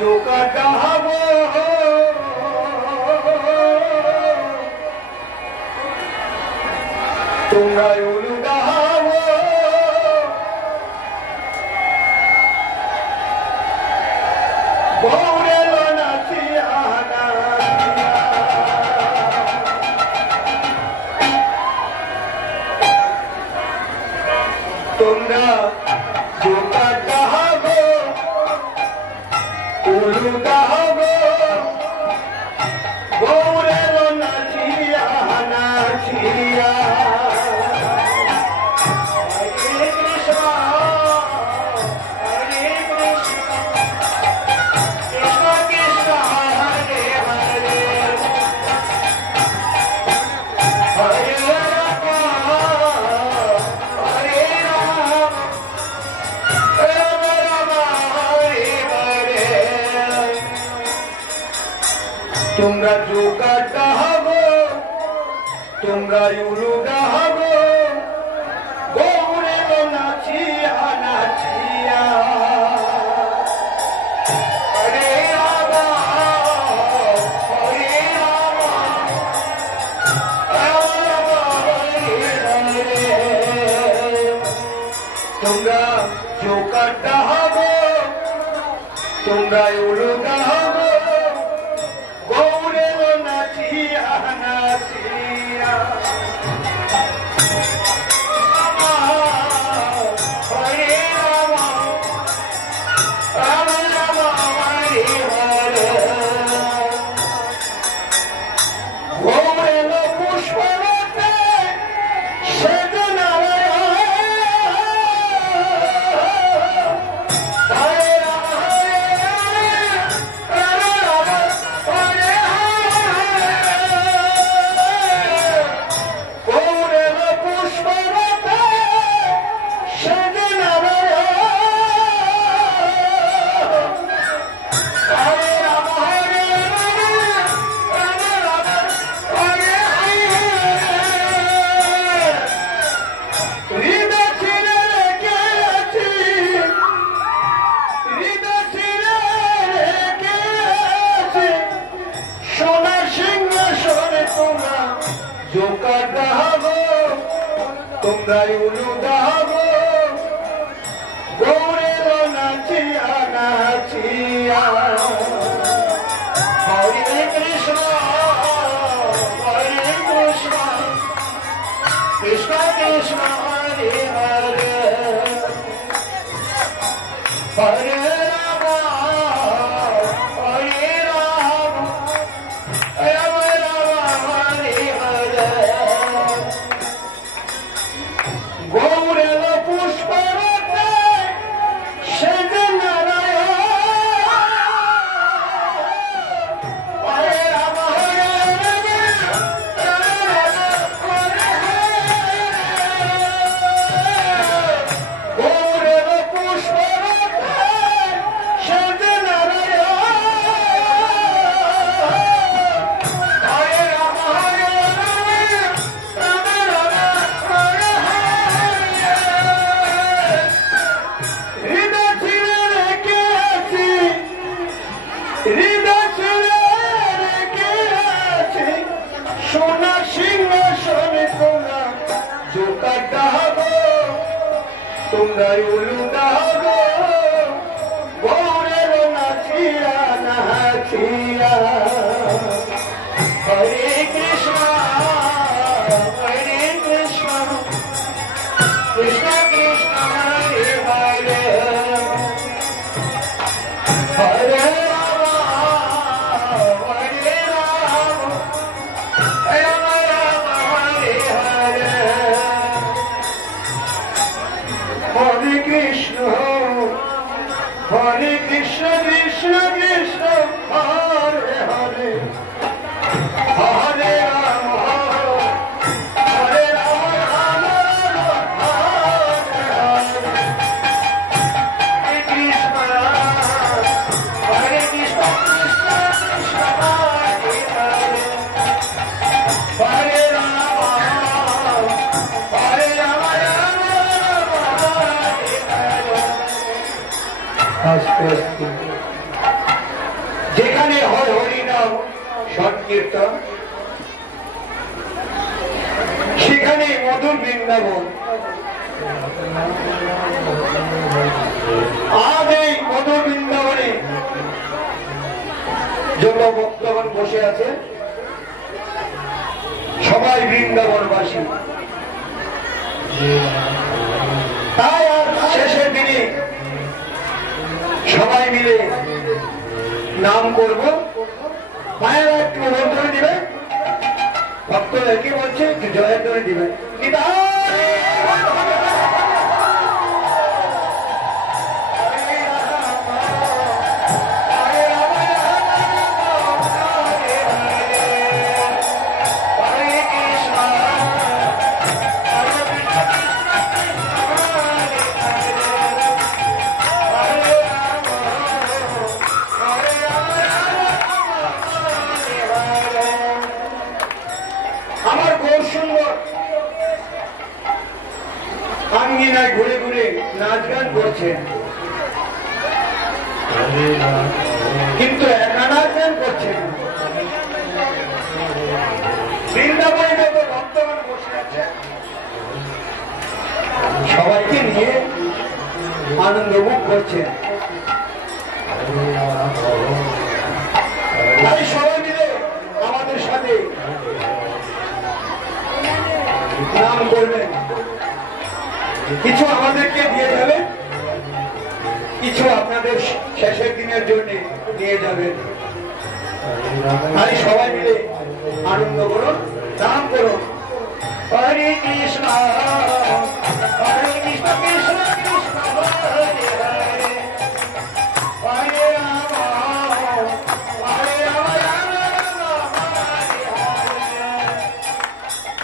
जो कटावो তোমরা উলুগাবো বৌরে নাচিয়া তোমরা কাটাবো উলুগাবো বৌরে নাচিয়া নাচিয়া তোমরা জোগাড়টা হবো তোমরা উলুগা হবো গৌরে নাচিয়া নাচিয়া হরে রাম হরে রাম রাম রাম হরে হরে তোমরা জোগাড়টা হবো তোমরা উলুগা হবো নাচিয়া নাচিয়া হরে রাম রাম রাম হরে হরে গৌরেল পুষ্পরতে সেদিন তোমরা উলুগাবো গৌরের নাচিয়া নাচিয়া হরে কৃষ্ণ কৃষ্ণ কৃষ্ণ হরে হরে হরে রাম হরে রাম রাম রাম হরে হরে গৌরেল পুষ্পরতে সেদিন হরে রাম হরে গৌরেল পুষ্পরতে সেদিন হরে রাম হরে সোনা সিংহাসনে তোমরা জোকাটা হবো তোমরা উলুগা হবো গৌরের নাচিয়া নাচিয়া হরে Krishna Krishna Krishna Hare Hare Hare Hare Krishna Krishna Krishna Hare Hare Hare Rama Hare Rama Rama Rama Hare Hare Krishna Hare Krishna Krishna Krishna Hare Hare Hare Rama Hare Rama Rama Rama Hare Hare কীর্তন, সেখানে মধুর বৃন্দাবন। আজ এই মধুর বৃন্দাবনে যত ভক্তগণ বসে আছে সবাই বৃন্দাবনবাসী। তাই আর শেষের দিনে সবাই মিলে নাম করব। মায়েরা একটু জয়ধ্বনি দিবে, ভক্তরা কি বলছে একটু জয়ধ্বনি দিবে। আঙ্গিনায় ঘুরে ঘুরে নাচ গান করছেন, কিন্তু একা নাচ গান করছেন। বৃন্দাবনে যত ভক্তগণ বসে আছে সবাইকে নিয়ে আনন্দ উপভোগ করছেন। তাই সবাই মিলে আমাদের সাথে নাম করবেন। কিছু আমাদেরকে দিয়ে যাবে, কিছু আপনাদের শেষের দিনের জন্য নিয়ে যাবেন। তাই সবাই মিলে আনন্দ করুন, নাম করুন। হরে কৃষ্ণ হরে কৃষ্ণ কৃষ্ণ কৃষ্ণ হরে হরে, হরে রাম হরে রাম রাম রাম হরে হরে।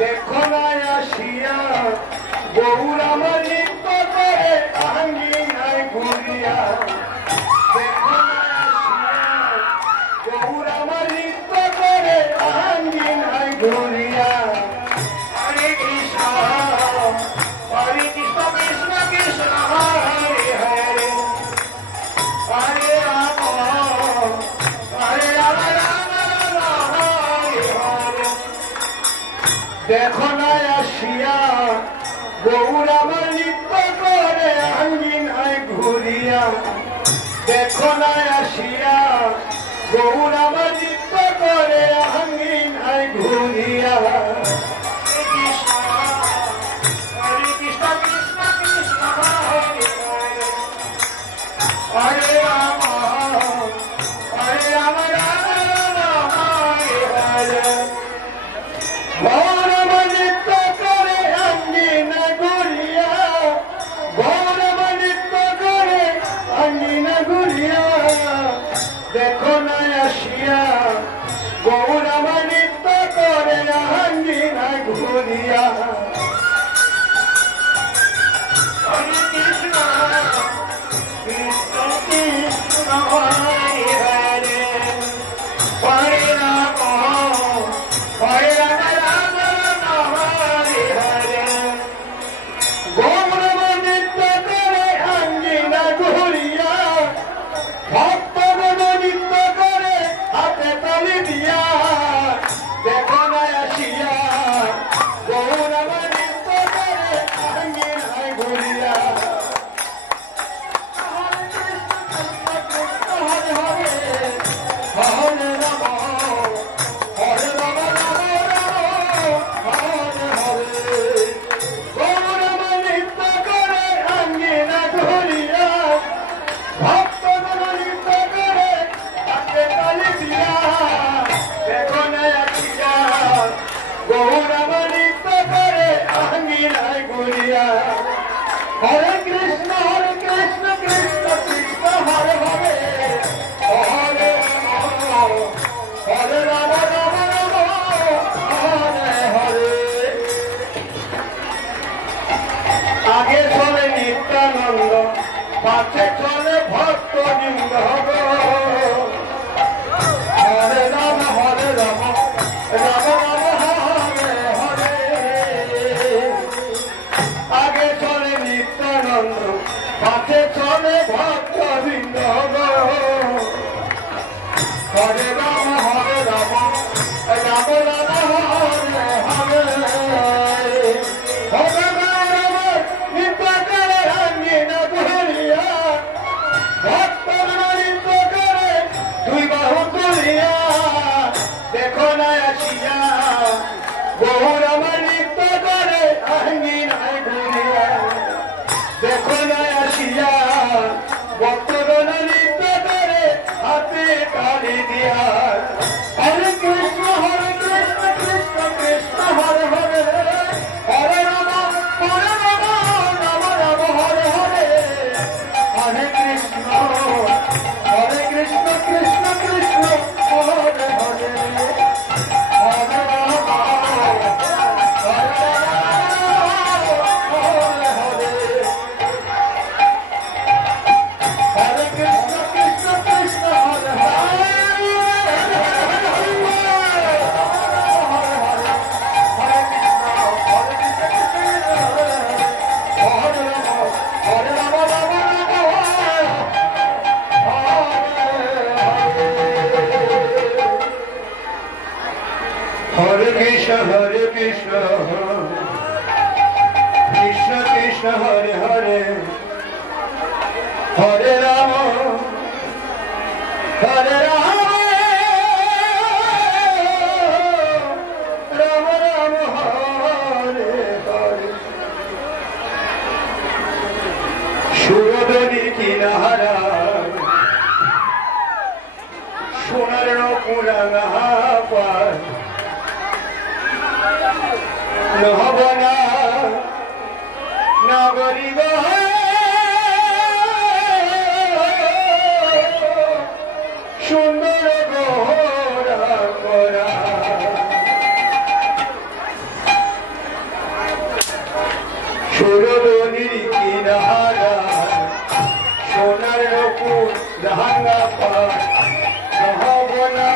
দেখো না আসিয়া গৌর আমার নৃত্য করে আঙ্গিনায় ঘুরিয়া, দেখো না আসিয়া গৌর আমার নৃত্য করে আঙ্গিনায় ঘুরিয়া। হরে কৃষ্ণ কৃষ্ণ কৃষ্ণ হরে হরে, হরে রাম রাম রাম হরে হরে। দেখো না আসিয়া গৌর আমার নৃত্য করে আঙ্গিনায় ঘুরিয়া, দেখো না আসিয়া গৌর আমার নৃত্য করে আঙ্গিনায় ঘুরিয়া। হরে কৃষ্ণ কৃষ্ণ কৃষ্ণ হরে হরে, হরে রাম রাম রাম হরে হরে। গৌর আমার নৃত্য করে আঙ্গিনায় ঘুরিয়া, গৌর আমার নৃত্য করে আঙ্গিনায় ঘুরিয়া, দেখো না আসিয়া দেখো না আসিয়া বহুর আমার নৃত্য করে আঙ্গিনায় ঘুরিয়া দেখো না আসিয়া ভক্তগণ নৃত্য করে হাতে তালি দিয়া হরে Krishna Krishna Krishna Hare Hare Hare Ram Ram Ram Hare Hare Hare Krishna Krishna Krishna Hare Hare Hare Ram Hare Hare Hare Krishna Krishna Krishna Hare Hare Hare Krishna, Krishna Krishna, Hare Hare, Hare Rama, Hare Rama, Rama Rama, Hare Hare. Surodhani kinahara, সোনার পুরানা পার নহবনা নাগরিক সুন্দর গোরা করা সুরদনির কিনারা সোনার পুরানা পার নহবনা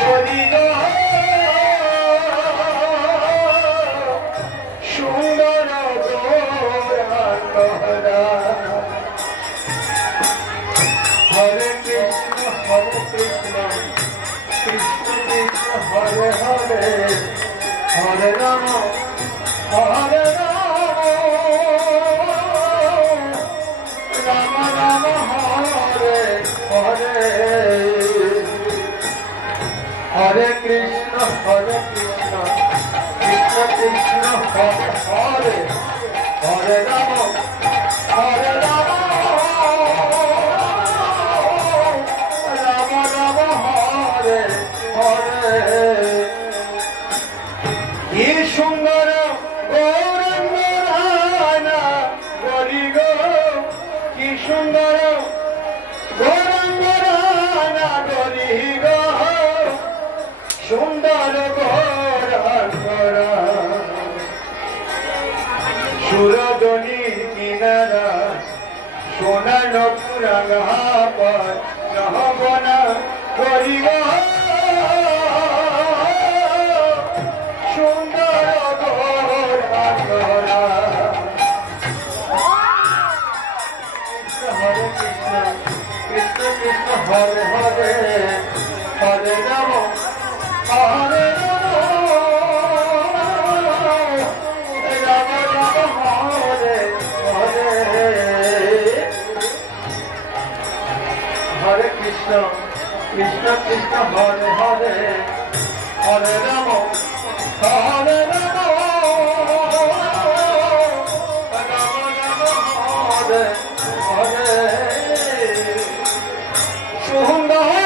গরিব সুন্দর গোরা করা হরে কৃষ্ণ কৃষ্ণ কৃষ্ণ হরে হরে হরে রাম হরে রাম রাম রাম হরে হরে হরে কৃষ্ণ কৃষ্ণ কৃষ্ণ হরে হরে হরে রাম হরে রাম রাম রাম হরে হরে কি সুন্দর গৌরাঙ্গ রানা গরি গো কি সুন্দর গৌরাঙ্গ রানা গরি গো সুন্দর গোরা সুরদনি কিনারা সোনার পুরানা পার নহবনা গরিব সুন্দর গোরা করা হরে কৃষ্ণ কৃষ্ণ কৃষ্ণ হরে হরে হরে রাম হরে রাম রাম হরে হরে হরে কৃষ্ণ কৃষ্ণ কৃষ্ণ হরে হরে হরে রাম হরে রাম রাম রাম হরে হরে সুন্দর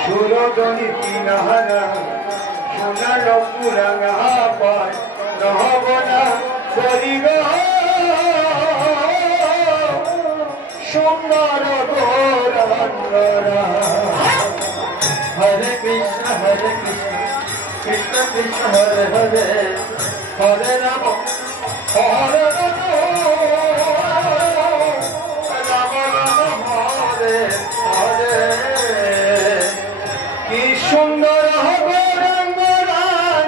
সুরদনি কিনারা সোনার পুরানা পায় নহব না করি গো সুন্দর গৌরাঙ্গরা হরে কৃষ্ণ কৃষ্ণ কৃষ্ণ হরে হরে হরে রাম হরে রাম রাম রাম হরে হরে কি সুন্দর গৌরাঙ্গরা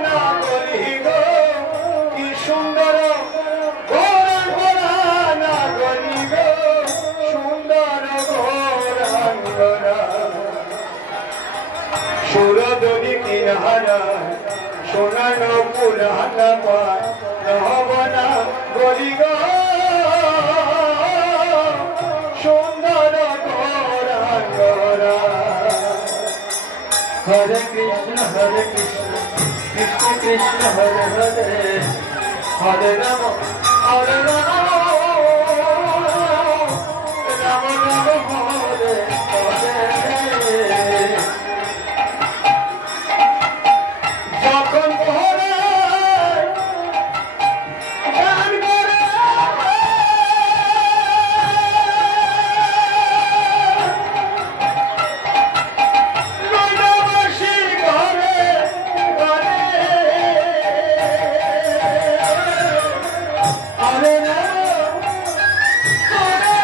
না করি গো কি সুন্দর গৌরাঙ্গরা না করি গো সুন্দর গৌরাঙ্গরা সুরদরি কিনারা সোনানো পুরানা পায় নহব না গরি গো সুন্দর গৌরাঙ্গরা হরে কৃষ্ণ কৃষ্ণ কৃষ্ণ হরে হরে হরে রাম হরে রাম রাম রাম হরে হরে যখন পরে গান করে নৈনবাসী ঘরে ঘরে হরে রাম হরে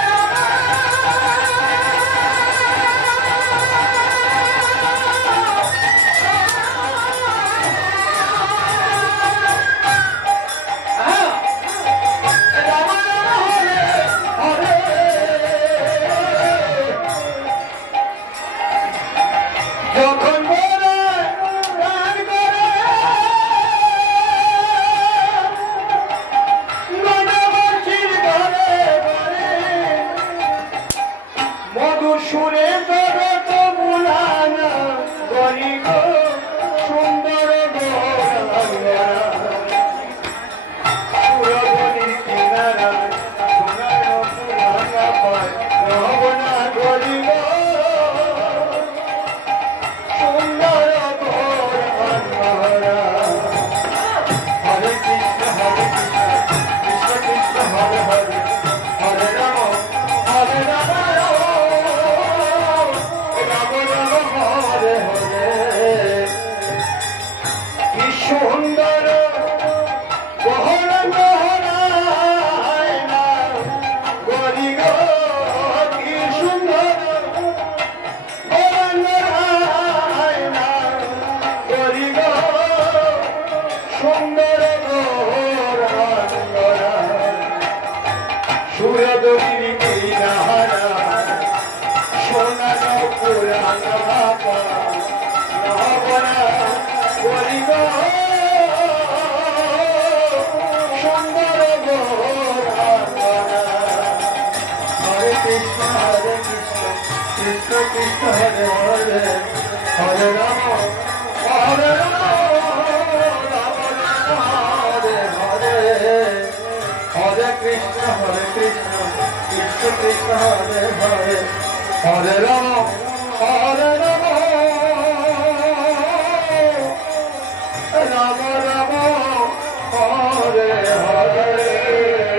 যখন বলে গান করে নৈনবাসীর ঘরে ঘরে মধুর সুরে জগত বুলানা করি গো সুন্দর গৌরাঙ্গরা সুরবনির কিনারা সোনার পুরানা পায় নহব না করি গো সুন্দর গৌরাঙ্গরা হরে কৃষ্ণ কৃষ্ণ কৃষ্ণ হরে হরে হরে রাম হরে রাম রাম রাম হরে হরে কি সুন্দর গৌরাঙ্গ হরায় না গরি গো কি সুন্দর গৌরাঙ্গ হরায় না গরি গো সুন্দর গৌরাঙ্গরা সুরদরি কিনারা সোনানো পুরানা পায় নহব না করি গো সুন্দর গৌরাঙ্গরা হরে কৃষ্ণ কৃষ্ণ কৃষ্ণ হরে হরে হরে রাম হরে রাম রাম রাম হরে হরে হরে কৃষ্ণ কৃষ্ণ কৃষ্ণ হরে হরে হরে রাম হরে রাম রাম রাম হরে হরে